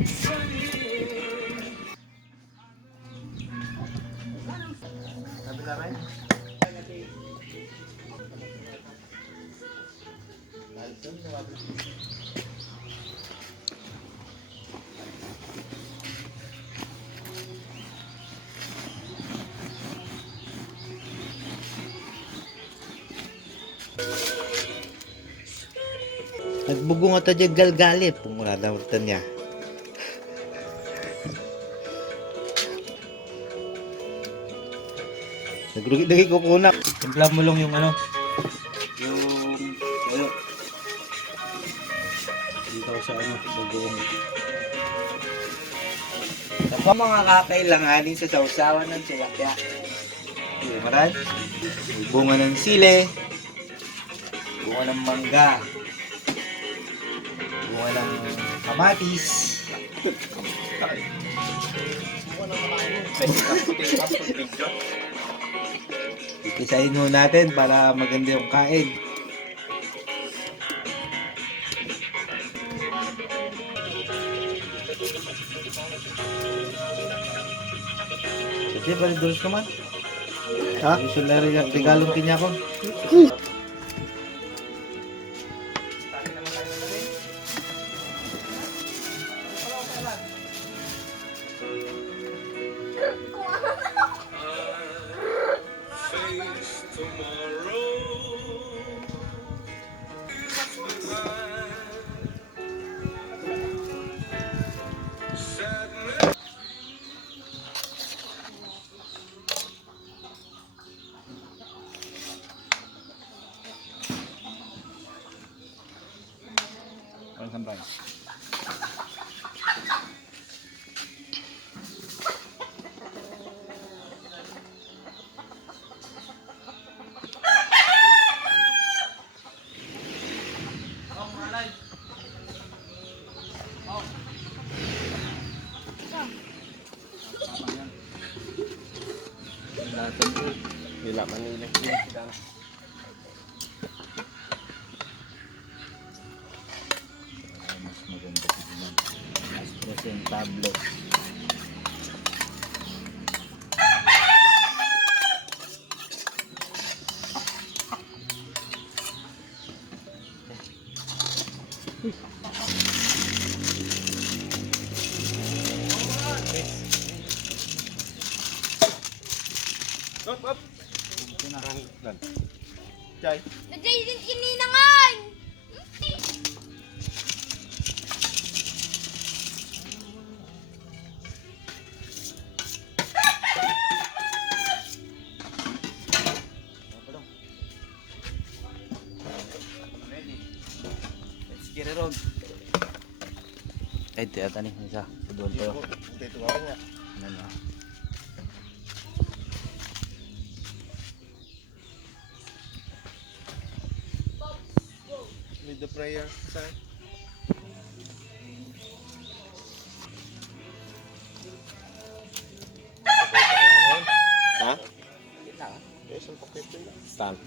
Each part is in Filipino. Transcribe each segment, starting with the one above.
Sabi na rin? Nagbugong ata dyan galgalit. Pumula daw niya. Nagrugit-lagi ko kuna. Timpla mo lang yung ano. Yung ano. Dito sa ano. Bagoong. Tapos mga kakailanganin sa sausawan ng tilapia. Marad. Bunga ng sile. Bunga ng mangga. Bunga ng kamatis. Ipisahin mo natin para maganda yung kain. Kasi pala dulos naman. Ha? Gusto na rin regalong kinya ko. Sampai. Bila Manila. Mas maganda tignan. Mas presentable. Up. Chay. Najay din kininangan! Let's get it on. Ay, tiyata ni isa. Pudol tayo. Dito ka niya. Ano? With the prayer sign. Ha? Yes, ang pakit nila. Saan?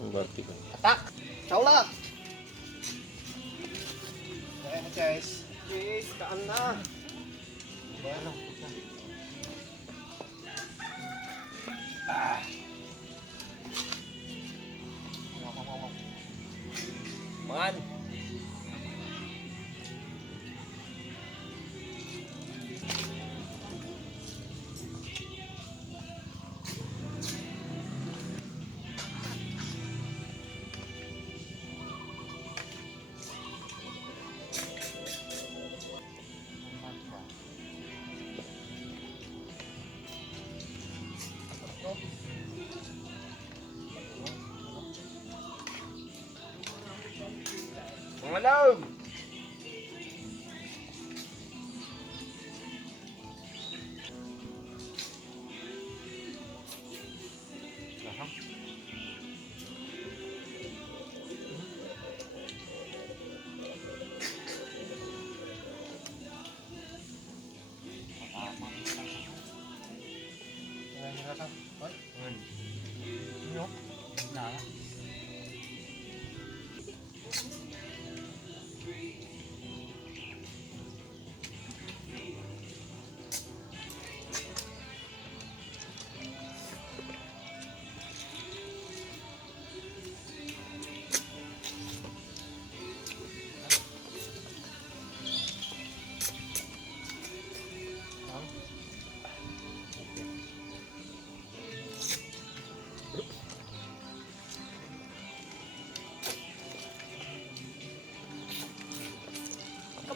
Ang barti ko. Atak! Saula! Ayan na guys. Yes, kaan na. Ano? Man! Mga loob!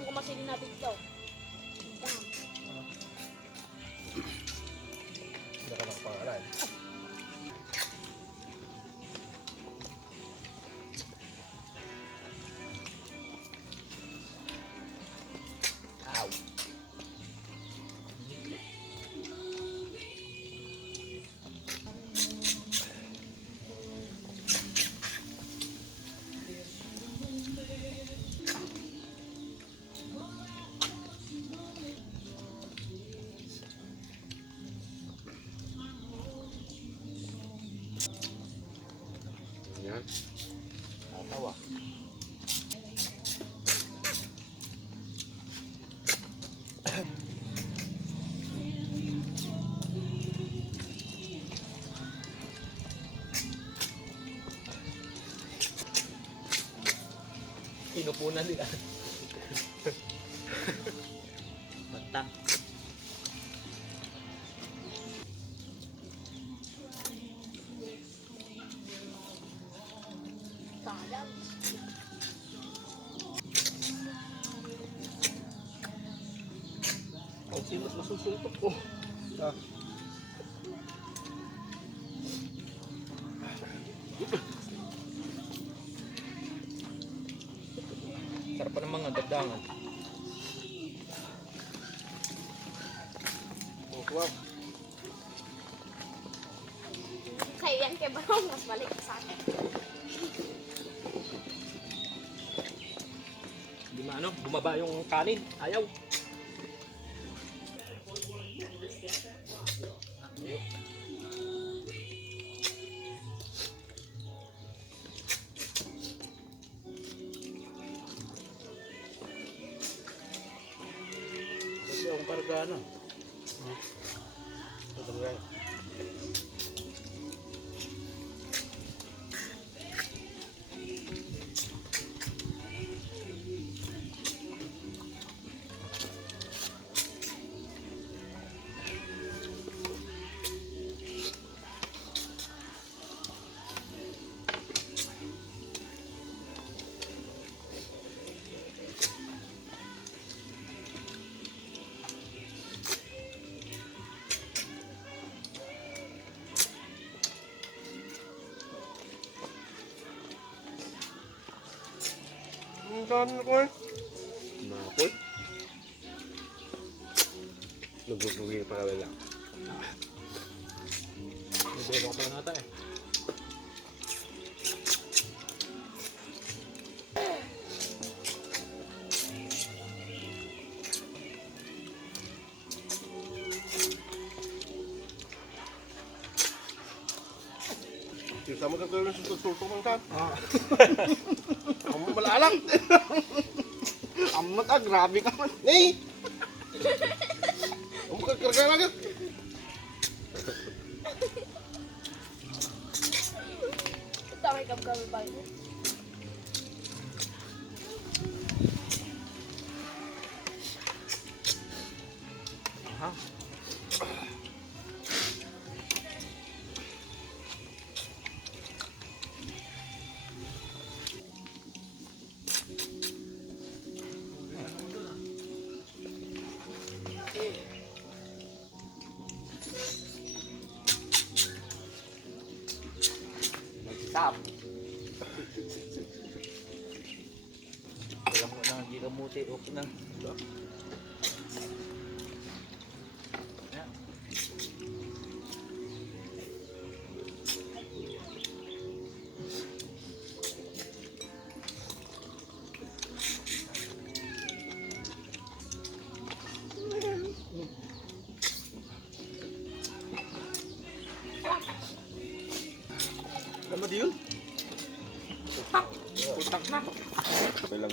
mo kung masinin natin ito. Hindi ka makapangalan. Ow. Yan. Tatawa. Pinupunan nila. Bantang. Sayang. Ang simot masusultok ko. Ah. Sarap pa ng mga dagdangan. Oh, wow. Kayo yan kay Barong, mas balik sa akin. Hindi maano, bumaba yung kanin. Ayaw. Kasi ang kargana. Ito nga. Ang kanin ko eh. Mapol. Nagbubugi pa kami lang. Nabelo ko pa nata eh. Kita mo kagawin ng sultok ng kan. Ang malalang. Amat grabe ka man. Nay! Ang magkakarga agad. Ito may kami ba yun? Aha. Magsisap. Wala mo lang hindi kamuti. Okay na. Tama di yun? Utak na. Sabi lang.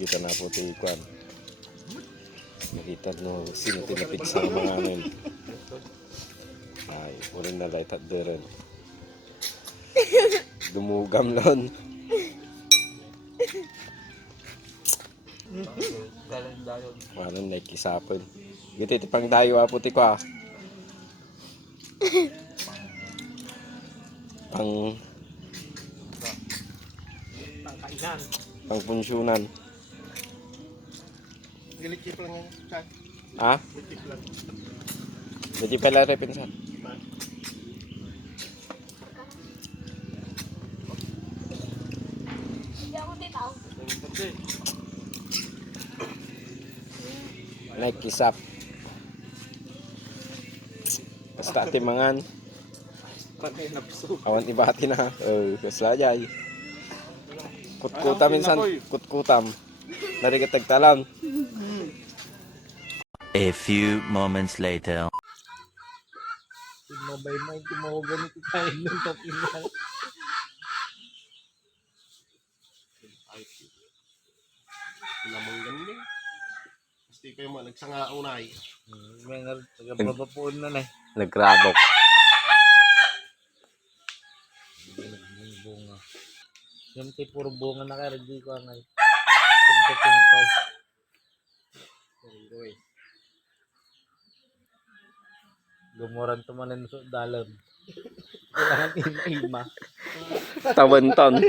Kita na po ito ikuan. Nakita no sino tinapit sa mga amin. Ay, urin na light at deren. Dumugam lon. Ano na ikisapon. Gito iti pang dayo aputi ko ah. Pang Pangkainan. pangpunsyonan. Gilikip lang yan, Chan. Ah? Gilikip lang. Jadi pala rin pinsan. Hindi ako titaw. Naikisap. Basta timangan. Patay na puso. Awan ibati na. Kaslajay. Kutkutam minsan. Kutkutam. Narigat tagtalam. A few moments later. Mabay-may, mo ganito tayo ng topinan. Lamang ganda. Basta kayo mo, nagsanga unay. May nga, taga-babapuon na na eh. Nagrabok. Bunga. Yung tayo puro bunga na kaya, hindi ko angay. Tingko-tingko. Lumuran tumanan sa dalan. Kailangan ima-ima. Tawanton.